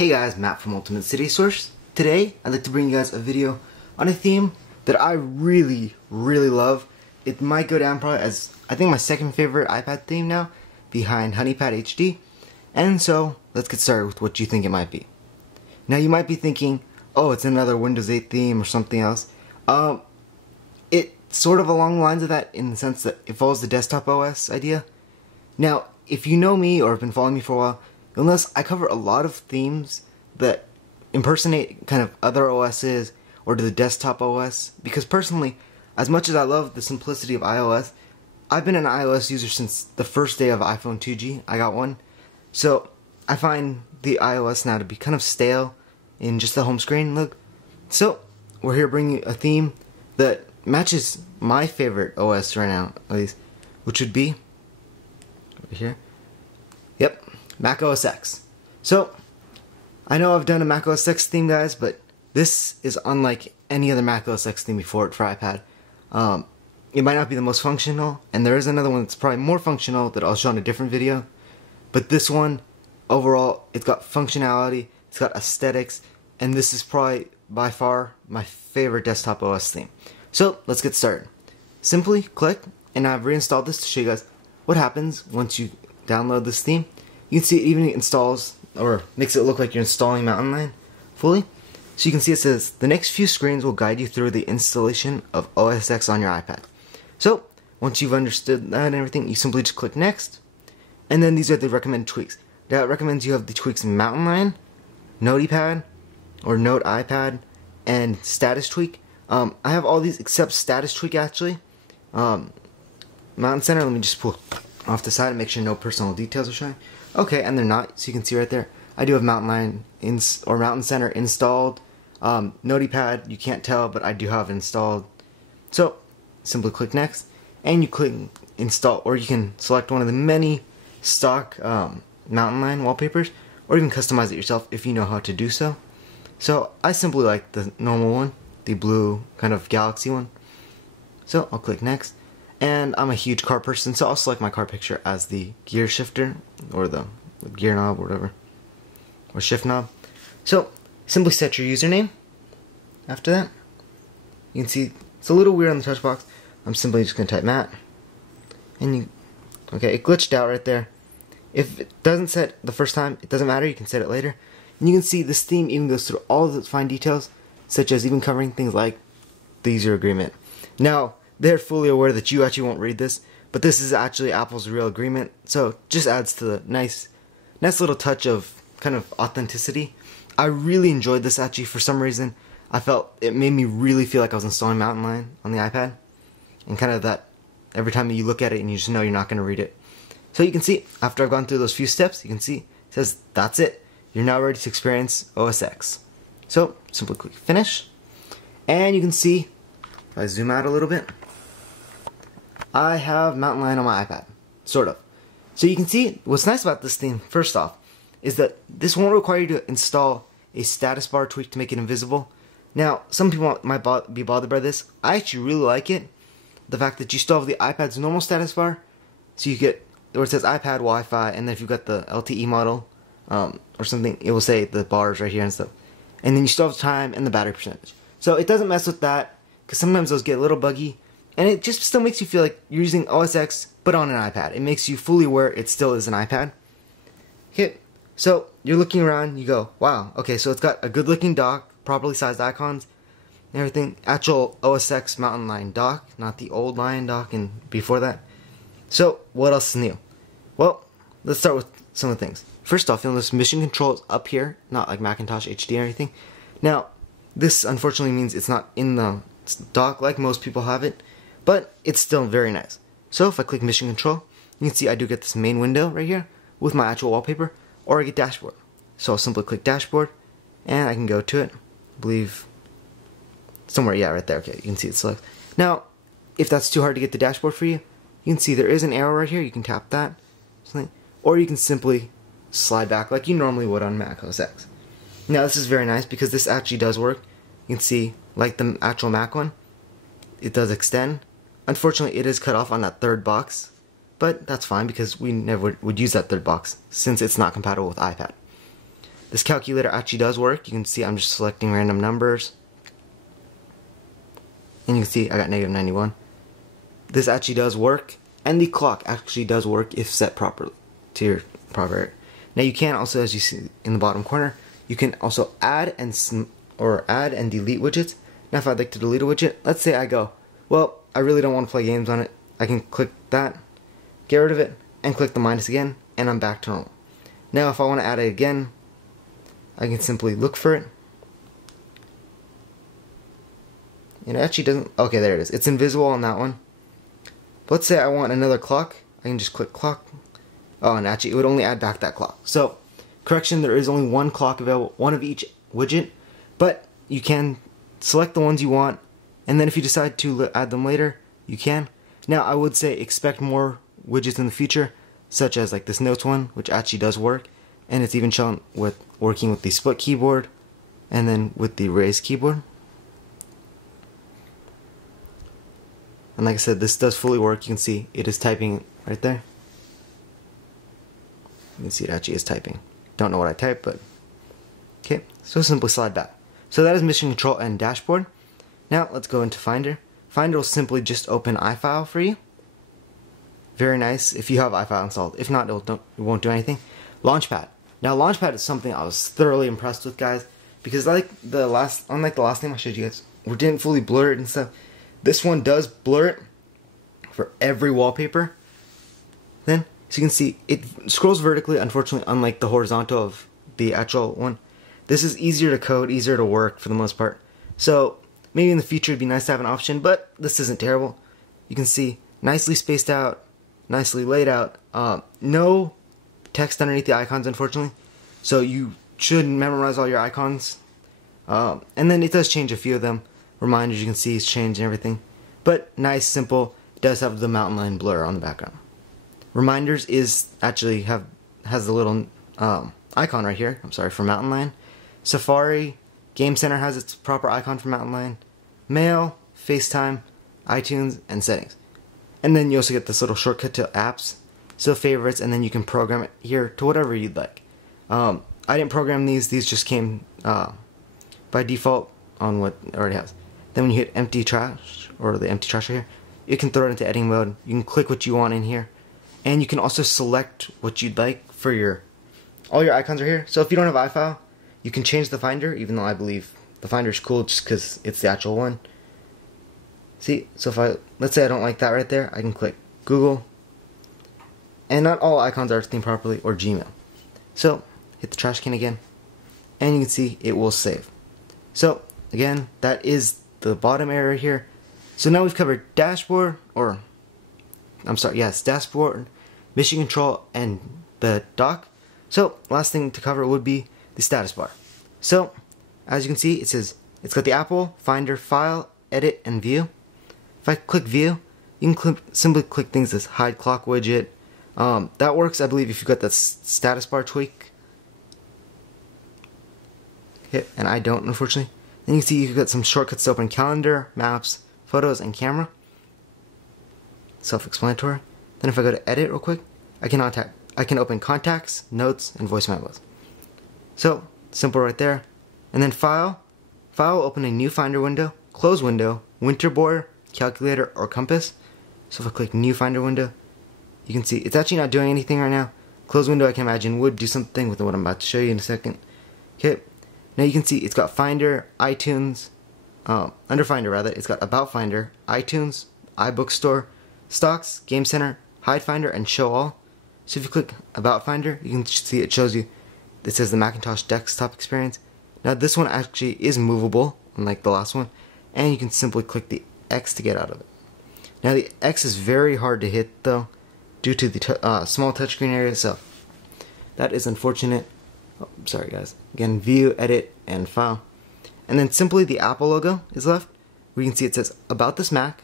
Hey guys, Matt from Ultimate City Source. Today, I'd like to bring you guys a video on a theme that I really love. It might go down probably as, I think, my second favorite iPad theme now, behind HoneyPad HD. And so, let's get started with what you think it might be. Now, you might be thinking, oh, it's another Windows 8 theme or something else. It's sort of along the lines of that in the sense that it follows the desktop OS idea. Now, if you know me or have been following me for a while, you'll notice I cover a lot of themes that impersonate kind of other OSs or to the desktop OS, because personally, as much as I love the simplicity of iOS, I've been an iOS user since the first day of iPhone 2G. I got one. So I find the iOS now to be kind of stale in just the home screen look. So we're here bringing a theme that matches my favorite OS right now, at least, which would be over here. Yep, Mac OSX. So I know I've done a Mac OSX theme, guys, but this is unlike any other Mac OSX theme before it for iPad. It might not be the most functional, and there is another one that's probably more functional that I'll show in a different video. But this one, overall, it's got functionality, it's got aesthetics, and this is probably by far my favorite desktop OS theme. So let's get started. Simply click, and I've reinstalled this to show you guys what happens once you download this theme. You can see it even installs, or makes it look like you're installing Mountain Lion fully. So you can see it says, the next few screens will guide you through the installation of OSX on your iPad. So once you've understood that and everything, you simply just click next. And then these are the recommended tweaks. That recommends you have the tweaks Mountain Lion, Notepad, or Note iPad, and Status Tweak. I have all these except Status Tweak actually. Mountain Center, let me just pull off the side and make sure no personal details are showing. Okay, and they're not, so you can see right there. I do have Mountain Lion or Mountain Center installed. Notepad, you can't tell, but I do have installed. So simply click next, and you click install, or you can select one of the many stock Mountain Lion wallpapers, or even customize it yourself if you know how to do so. So I simply like the normal one, the blue kind of galaxy one. So I'll click next, and I'm a huge car person, so I'll select my car picture as the gear shifter, or the gear knob, or whatever, or shift knob. So simply set your username. After that, you can see it's a little weird on the touch box. I'm simply just gonna type Matt, and okay, it glitched out right there. If it doesn't set the first time, it doesn't matter, you can set it later. And you can see this theme even goes through all the fine details, such as even covering things like the user agreement. Now, they're fully aware that you actually won't read this, but this is actually Apple's real agreement, so it just adds to the nice little touch of kind of authenticity. I really enjoyed this actually. For some reason, I felt it made me really feel like I was installing Mountain Lion on the iPad, and kind of that every time you look at it and you just know you're not going to read it. So you can see, after I've gone through those few steps, you can see it says, that's it. You're now ready to experience OSX. So simply click finish, and you can see, if I zoom out a little bit, I have Mountain Lion on my iPad, sort of. So you can see, what's nice about this theme, first off, is that this won't require you to install a status bar tweak to make it invisible. Now, some people might be bothered by this. I actually really like it. The fact that you still have the iPad's normal status bar, so you get where it says iPad Wi-Fi, and then if you've got the LTE model or something, it will say the bars right here and stuff. And then you still have time and the battery percentage. So it doesn't mess with that, because sometimes those get a little buggy, and it just still makes you feel like you're using OSX, but on an iPad. It makes you fully aware it still is an iPad. Okay, so you're looking around, you go, wow, okay, so it's got a good looking dock, properly sized icons, and everything. Actual OSX Mountain Lion dock, not the old Lion dock and before that. So, what else is new? Well, let's start with some of the things. First off, you'll notice mission control is up here, not like Macintosh HD or anything. Now, this unfortunately means it's not in the dock like most people have it, but it's still very nice. So if I click mission control, you can see I do get this main window right here with my actual wallpaper, or I get dashboard. So I'll simply click dashboard, and I can go to it. I believe somewhere, yeah, right there. Okay, you can see it select. Now, if that's too hard to get the dashboard for you, you can see there is an arrow right here. You can tap that, or you can simply slide back like you normally would on Mac OS X. Now this is very nice because this actually does work. You can see, like the actual Mac one, it does extend. Unfortunately, it is cut off on that third box, but that's fine because we never would use that third box since it's not compatible with iPad. This calculator actually does work. You can see I'm just selecting random numbers. And you can see I got -91. This actually does work. And the clock actually does work if set properly to your proper area. Now you can also, as you see in the bottom corner, you can also add and delete widgets. Now if I'd like to delete a widget, let's say I go, well, I really don't want to play games on it. I can click that, get rid of it, and click the minus again, and I'm back to normal. Now if I want to add it again, I can simply look for it. It actually doesn't, okay, there it is. It's invisible on that one. But let's say I want another clock. I can just click clock. Oh, and actually it would only add back that clock. So, correction, there is only one clock available, one of each widget, but you can select the ones you want, and then if you decide to add them later, you can. Now, I would say expect more widgets in the future, such as like this notes one, which actually does work, and it's even shown with working with the split keyboard, and then with the raised keyboard. And like I said, this does fully work. You can see it is typing right there. You can see it actually is typing. Don't know what I typed, but okay. So simply slide back. So that is mission control and dashboard. Now let's go into Finder. Finder will simply just open iFile for you. Very nice if you have iFile installed. If not, it won't do anything. Launchpad. Now Launchpad is something I was thoroughly impressed with, guys, because unlike the last time I showed you guys, we didn't fully blur it and stuff. This one does blur it for every wallpaper. Then, so you can see, it scrolls vertically, unfortunately, unlike the horizontal of the actual one. This is easier to code, easier to work for the most part. So, maybe in the future it'd be nice to have an option, but this isn't terrible. You can see, nicely spaced out, nicely laid out. No text underneath the icons, unfortunately. So you should memorize all your icons. And then it does change a few of them. Reminders, you can see, it's changed and everything. But nice, simple. It does have the mountain line blur on the background. Reminders is actually has the little icon right here. I'm sorry, for mountain line. Safari, Game Center has its proper icon for mountain line. Mail, FaceTime, iTunes, and settings. And then you also get this little shortcut to apps. So favorites, and then you can program it here to whatever you'd like. I didn't program these. These just came by default on what it already has. Then when you hit empty trash, or the empty trash right here, you can throw it into editing mode. You can click what you want in here. And you can also select what you'd like for all your icons are here. So if you don't have iFile, you can change the Finder, even though I believe the Finder is cool just because it's the actual one. See, so let's say I don't like that right there, I can click Google. And not all icons are themed properly, or Gmail. So, hit the trash can again, and you can see it will save. So, again, that is the bottom area here. So now we've covered dashboard, dashboard, mission control, and the dock. So, last thing to cover would be the status bar. So, as you can see, it says, it's got the Apple, Finder, File, Edit, and View. If I click View, you can simply click things as hide clock widget. That works, I believe, if you've got that status bar tweak. Okay, and I don't, unfortunately. Then you can see you've got some shortcuts to open calendar, maps, photos, and camera. Self-explanatory. Then if I go to edit real quick, I can open contacts, notes, and voice memos. So, simple right there. And then file will open a new Finder window, close window, winter border, calculator, or compass. So if I click new Finder window, you can see it's actually not doing anything right now. Close window, I can imagine, would do something with what I'm about to show you in a second. Okay, now you can see it's got Finder, iTunes, under Finder rather, it's got About Finder, iTunes, iBookstore, Stocks, Game Center, Hide Finder, and Show All. So if you click About Finder, you can see it shows you, it says the Macintosh desktop experience. Now this one actually is movable, unlike the last one, and you can simply click the X to get out of it. Now the X is very hard to hit though, due to the small touchscreen area, so that is unfortunate. Oh, sorry guys. Again, View, Edit, and File. And then simply the Apple logo is left, where you can see it says About This Mac.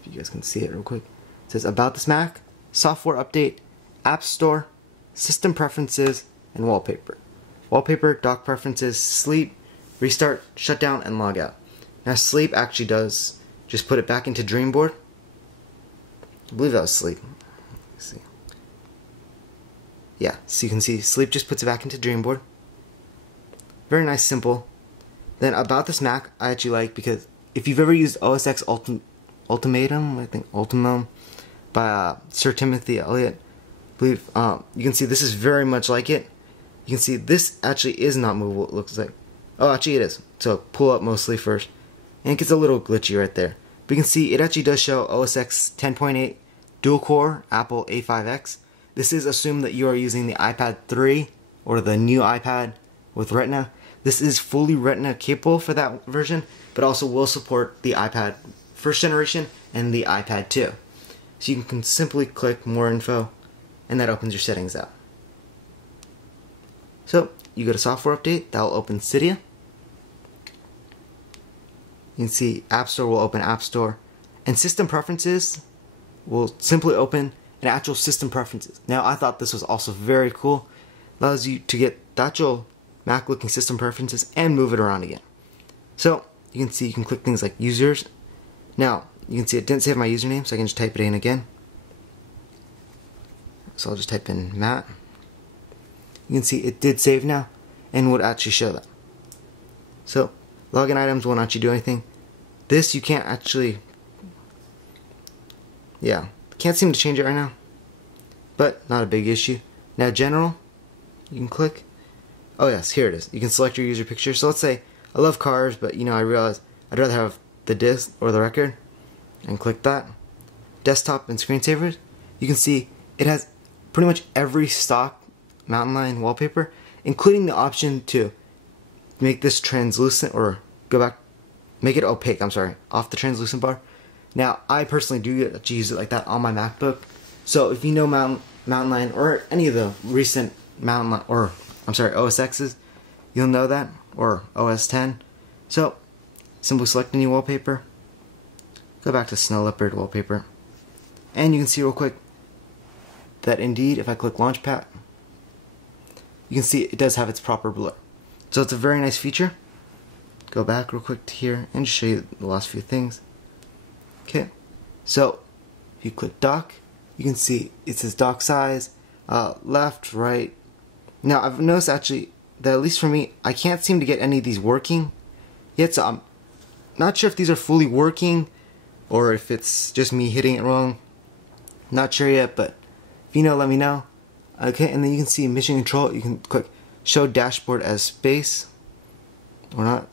If you guys can see it real quick. It says About This Mac, Software Update, App Store, System Preferences, and Wallpaper. Wallpaper, Dock Preferences, Sleep, Restart, Shutdown, and Log Out. Now Sleep actually does just put it back into Dreamboard. I believe that was Sleep. Let's see. yeah, so you can see sleep just puts it back into Dreamboard. Very nice, simple. Then about this Mac, I actually like because if you've ever used OSX Ultimatum, I think Ultimum, by Sir Timothy Elliott, I believe, you can see this is very much like it. You can see this actually is not movable, it looks like. Oh, actually it is. So pull up mostly first. And it gets a little glitchy right there. But you can see it actually does show OSX 10.8 dual core Apple A5X. This is assumed that you are using the iPad 3 or the new iPad with Retina. This is fully Retina capable for that version, but also will support the iPad first generation and the iPad 2. So you can simply click more info and that opens your settings app. So you go to software update, that will open Cydia. You can see App Store will open App Store, and system preferences will simply open an actual system preferences. Now I thought this was also very cool. Allows you to get the actual Mac looking system preferences and move it around again. So you can see you can click things like users. Now you can see it didn't save my username, so I can just type it in again. So I'll just type in Matt. You can see it did save now and would actually show that. So login items won't actually do anything. This you can't actually, yeah, can't seem to change it right now, but not a big issue. Now general, you can click. Oh yes, here it is. You can select your user picture. So let's say I love cars, but you know I realize I'd rather have the disc or the record, and click that. Desktop and screensavers. You can see it has pretty much every stock mountain lion wallpaper, including the option to make this translucent or go back, make it opaque. I'm sorry, off the translucent bar. Now I personally do use it like that on my MacBook. So if you know mountain lion or any of the recent mountain lion, or I'm sorry, OSXs, you'll know that, or OS 10. So simply select a new wallpaper, go back to snow leopard wallpaper, and you can see real quick that indeed if I click Launchpad, you can see it does have its proper blur. So it's a very nice feature. Go back real quick to here and just show you the last few things. Okay, so if you click dock, you can see it says dock size, left, right. Now I've noticed actually that at least for me, I can't seem to get any of these working yet, so I'm not sure if these are fully working or if it's just me hitting it wrong. Not sure yet, but if you know, let me know. Okay, and then you can see mission control. You can click show dashboard as space or not.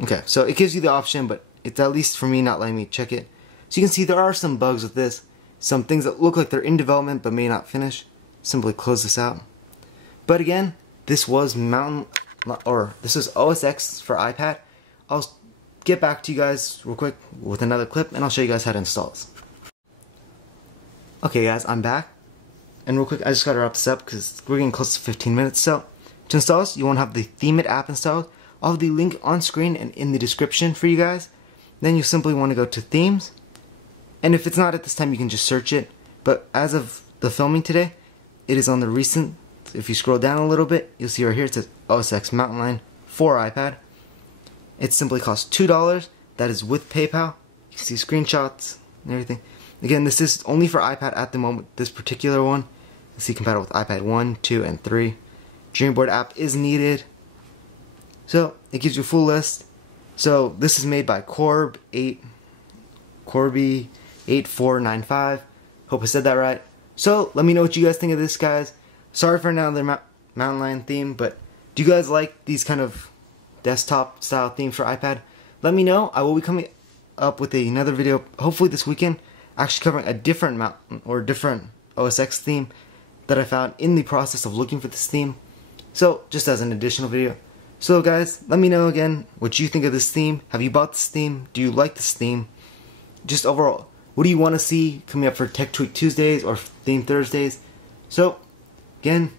Okay, so it gives you the option, but it's at least for me not letting me check it. So you can see there are some bugs with this. Some things that look like they're in development but may not finish. Simply close this out. But again, this was this is OSX for iPad. I'll get back to you guys real quick with another clip and I'll show you guys how to install this. Okay guys, I'm back. And real quick, I just gotta wrap this up because we're getting close to 15 minutes. So, to install this, you won't have the Theme It app installed. I'll have the link on screen and in the description for you guys. Then you simply want to go to Themes. And if it's not at this time, you can just search it. But as of the filming today, it is on the recent. If you scroll down a little bit, you'll see right here it says OSX Mountain Lion for iPad. It simply costs $2. That is with PayPal. You can see screenshots and everything. Again, this is only for iPad at the moment, this particular one. You see compatible with iPad 1, 2, and 3. Dreamboard app is needed. So, it gives you a full list. So, this is made by Corby8495. Hope I said that right. So, let me know what you guys think of this, guys. Sorry for another Mountain Lion theme, but do you guys like these kind of desktop style themes for iPad? Let me know. I will be coming up with another video, hopefully this weekend, actually covering a different mountain or different OSX theme that I found in the process of looking for this theme. So, just as an additional video. So guys, let me know again what you think of this theme. Have you bought this theme? Do you like this theme? Just overall, what do you want to see coming up for Tech Tweak Tuesdays or Theme Thursdays? So, again,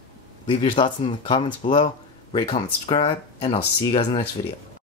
leave your thoughts in the comments below. Rate, comment, subscribe, and I'll see you guys in the next video.